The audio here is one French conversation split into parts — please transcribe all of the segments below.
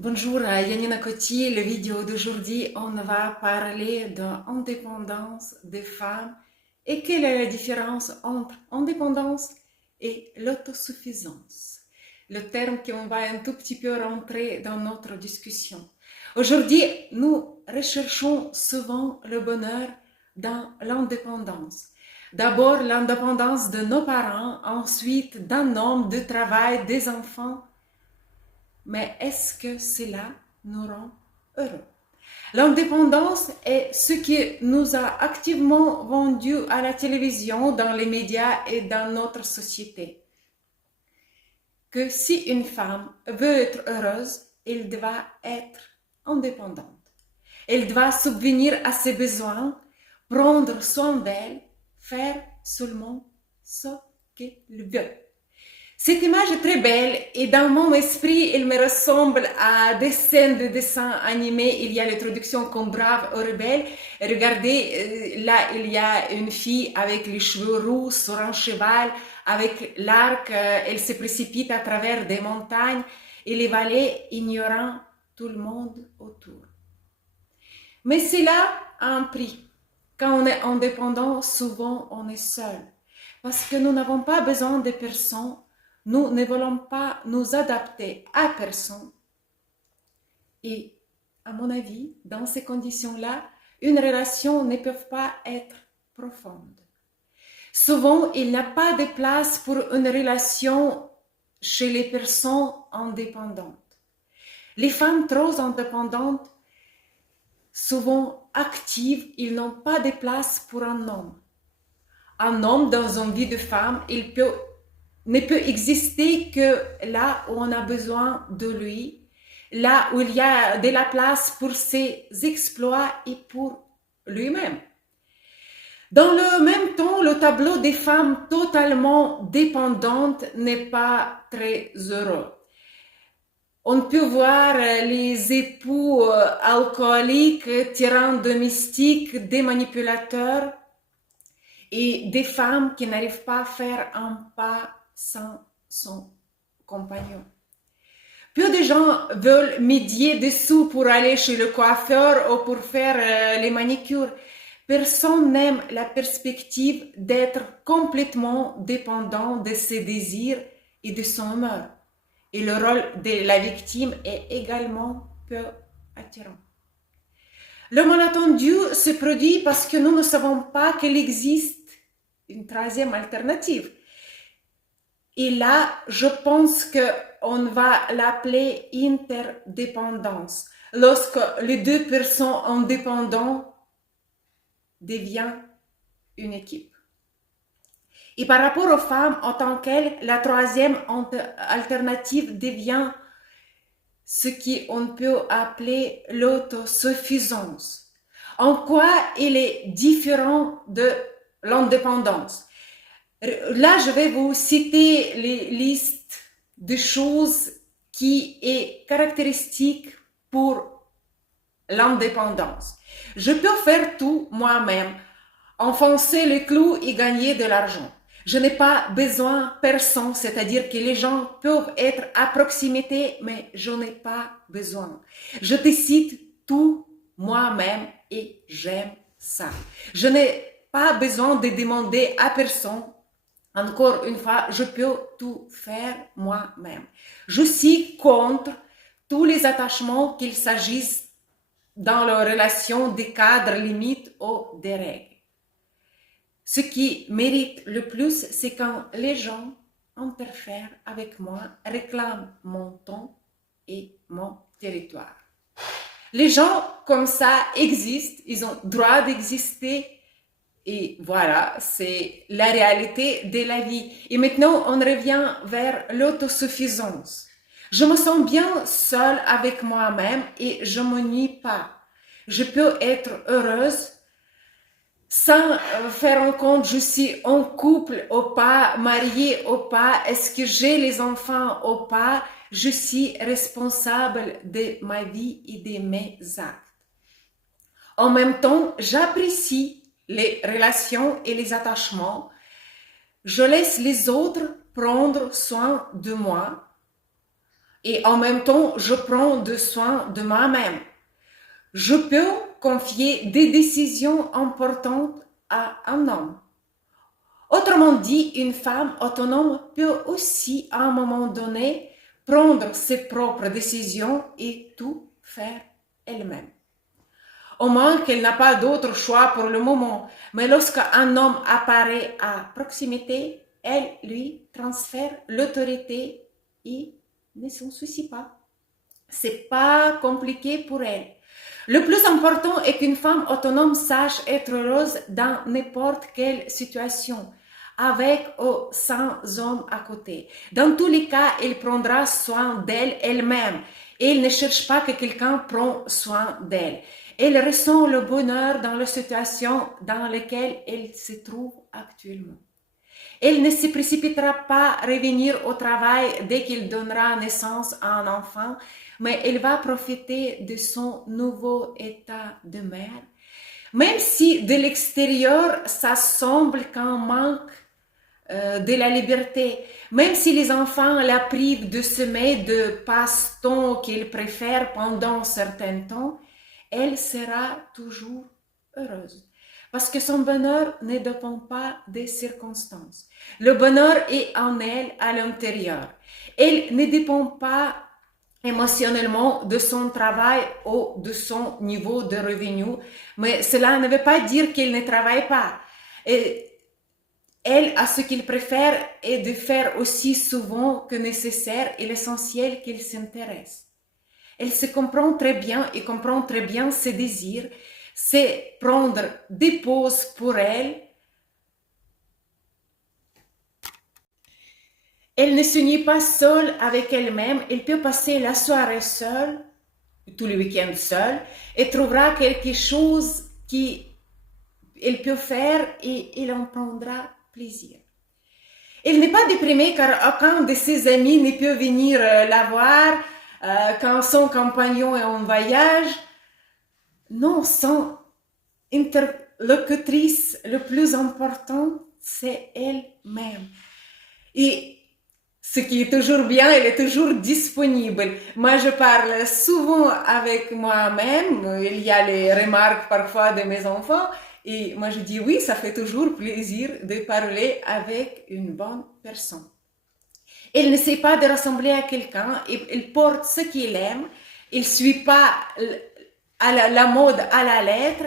Bonjour, Yanina Coty. Le vidéo d'aujourd'hui, on va parler de l'indépendance des femmes et quelle est la différence entre indépendance et l'autosuffisance. Le terme qu'on va un tout petit peu rentrer dans notre discussion. Aujourd'hui, nous recherchons souvent le bonheur dans l'indépendance. D'abord, l'indépendance de nos parents, ensuite d'un homme, de travail, des enfants. Mais est-ce que cela nous rend heureux? L'indépendance est ce qui nous a activement vendu à la télévision, dans les médias et dans notre société. Que si une femme veut être heureuse, elle doit être indépendante. Elle doit subvenir à ses besoins, prendre soin d'elle, faire seulement ce qu'elle veut. Cette image est très belle et dans mon esprit, elle me ressemble à des scènes de dessins animés. Il y a l'introduction comme brave ou rebelle. Regardez, là, il y a une fille avec les cheveux roux sur un cheval, avec l'arc. Elle se précipite à travers des montagnes et les vallées, ignorant tout le monde autour. Mais cela a un prix. Quand on est indépendant, souvent on est seul. Parce que nous n'avons pas besoin de personnes. Nous ne voulons pas nous adapter à personne. Et à mon avis, dans ces conditions-là, une relation ne peut pas être profonde. Souvent, il n'y a pas de place pour une relation chez les personnes indépendantes. Les femmes trop indépendantes, souvent actives, ils n'ont pas de place pour un homme. Un homme dans une vie de femme, ne peut exister que là où on a besoin de lui, là où il y a de la place pour ses exploits et pour lui-même. Dans le même temps, le tableau des femmes totalement dépendantes n'est pas très heureux. On peut voir les époux alcooliques, tyrans domestiques, des manipulateurs et des femmes qui n'arrivent pas à faire un pas sans son compagnon. Peu de gens veulent médier des sous pour aller chez le coiffeur ou pour faire les manicures. Personne n'aime la perspective d'être complètement dépendant de ses désirs et de son humeur. Et le rôle de la victime est également peu attirant. Le malentendu se produit parce que nous ne savons pas qu'il existe une troisième alternative. Et là, je pense qu'on va l'appeler interdépendance. Lorsque les deux personnes indépendantes deviennent une équipe. Et par rapport aux femmes en tant qu'elles, la troisième alternative devient ce qu'on peut appeler l'autosuffisance. En quoi il est différent de l'indépendance? Là, je vais vous citer les listes de choses qui est caractéristique pour l'indépendance. Je peux faire tout moi-même, enfoncer les clous et gagner de l'argent. Je n'ai pas besoin de personne, c'est-à-dire que les gens peuvent être à proximité, mais je n'ai pas besoin. Je décide tout moi-même et j'aime ça. Je n'ai pas besoin de demander à personne. Encore une fois, je peux tout faire moi-même. Je suis contre tous les attachements, qu'il s'agisse dans leur relation des cadres limites ou des règles. Ce qui mérite le plus, c'est quand les gens interfèrent avec moi, réclament mon temps et mon territoire. Les gens comme ça existent, ils ont droit d'exister. Et voilà, c'est la réalité de la vie. Et maintenant, on revient vers l'autosuffisance. Je me sens bien seule avec moi-même et je ne m'ennuie pas. Je peux être heureuse sans faire en compte je suis en couple ou pas, mariée ou pas, est-ce que j'ai les enfants ou pas. Je suis responsable de ma vie et de mes actes. En même temps, j'apprécie les relations et les attachements. Je laisse les autres prendre soin de moi. et en même temps, je prends de soin de moi-même. Je peux confier des décisions importantes à un homme. Autrement dit, une femme autonome peut aussi, à un moment donné, prendre ses propres décisions et tout faire elle-même. Au moins qu'elle n'a pas d'autre choix pour le moment. Mais lorsqu'un homme apparaît à proximité, elle lui transfère l'autorité et ne s'en soucie pas. C'est pas compliqué pour elle. Le plus important est qu'une femme autonome sache être heureuse dans n'importe quelle situation, avec ou sans homme à côté. Dans tous les cas, elle prendra soin d'elle elle-même. Et elle ne cherche pas que quelqu'un prenne soin d'elle. Elle ressent le bonheur dans la situation dans laquelle elle se trouve actuellement. Elle ne se précipitera pas à revenir au travail dès qu'il donnera naissance à un enfant, mais elle va profiter de son nouveau état de mère. Même si de l'extérieur, ça semble qu'un manque de la liberté, même si les enfants la privent de semer de passe-temps qu'ils préfèrent pendant un certain temps, elle sera toujours heureuse. Parce que son bonheur ne dépend pas des circonstances. Le bonheur est en elle à l'intérieur. Elle ne dépend pas émotionnellement de son travail ou de son niveau de revenu, mais cela ne veut pas dire qu'elle ne travaille pas. Et elle a ce qu'il préfère est de faire aussi souvent que nécessaire et l'essentiel qu'il s'intéresse. Elle se comprend très bien et comprend très bien ses désirs, c'est prendre des pauses pour elle. Elle ne se nie pas seule avec elle-même, elle peut passer la soirée seule, tous les week-ends seule, et trouvera quelque chose qu'elle peut faire et elle en prendra plaisir. Elle n'est pas déprimée car aucun de ses amis ne peut venir la voir quand son compagnon est en voyage. Non, son interlocutrice le plus important, c'est elle-même. Et ce qui est toujours bien, elle est toujours disponible. Moi, je parle souvent avec moi-même. Il y a les remarques parfois de mes enfants. Et moi, je dis oui, ça fait toujours plaisir de parler avec une bonne personne. Elle ne sait pas de ressembler à quelqu'un. Elle porte ce qu'il aime. Elle ne suit pas la mode à la lettre.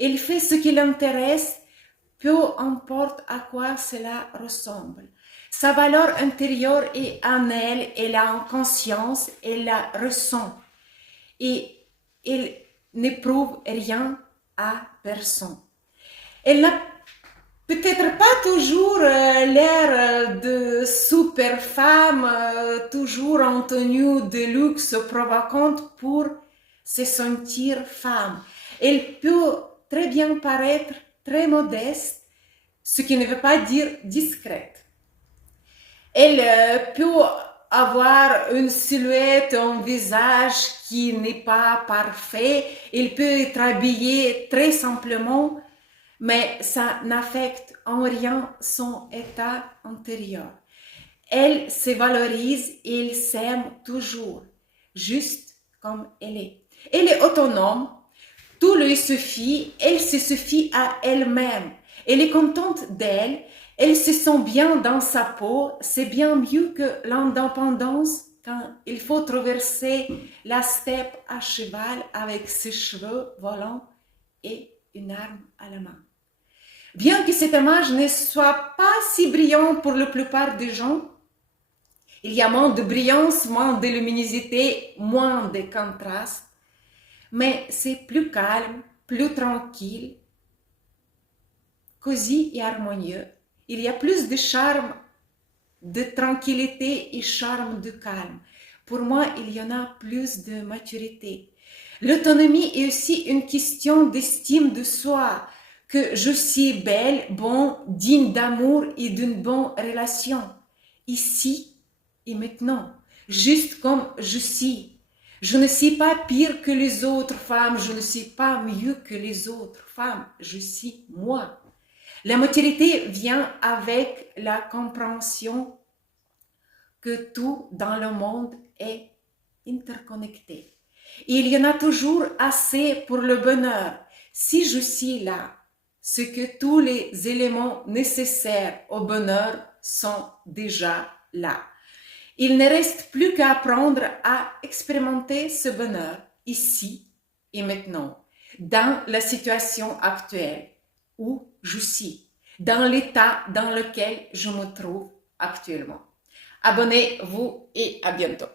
Elle fait ce qui l'intéresse, peu importe à quoi cela ressemble. Sa valeur intérieure est en elle, elle a en conscience, elle la ressent. Et elle n'éprouve rien à personne. Elle n'a peut-être pas toujours l'air de super femme, toujours en tenue de luxe provocante pour se sentir femme. Elle peut très bien paraître très modeste, ce qui ne veut pas dire discrète. Elle peut avoir une silhouette, un visage qui n'est pas parfait. Elle peut être habillée très simplement, mais ça n'affecte en rien son état intérieur. Elle se valorise et elle s'aime toujours, juste comme elle est. Elle est autonome, tout lui suffit, elle se suffit à elle-même. Elle est contente d'elle, elle se sent bien dans sa peau, c'est bien mieux que l'indépendance quand il faut traverser la steppe à cheval avec ses cheveux volants et une arme à la main. Bien que cette image ne soit pas si brillante pour la plupart des gens, il y a moins de brillance, moins de luminosité, moins de contraste, mais c'est plus calme, plus tranquille, cosy et harmonieux. Il y a plus de charme, de tranquillité et charme de calme. Pour moi, il y en a plus de maturité. L'autonomie est aussi une question d'estime de soi, que je suis belle, bon, digne d'amour et d'une bonne relation. Ici et maintenant, juste comme je suis. Je ne suis pas pire que les autres femmes, je ne suis pas mieux que les autres femmes, je suis moi. La maturité vient avec la compréhension que tout dans le monde est interconnectés. Il y en a toujours assez pour le bonheur. Si je suis là, c'est que tous les éléments nécessaires au bonheur sont déjà là. Il ne reste plus qu'à apprendre à expérimenter ce bonheur ici et maintenant, dans la situation actuelle où je suis, dans l'état dans lequel je me trouve actuellement. Abonnez-vous et à bientôt.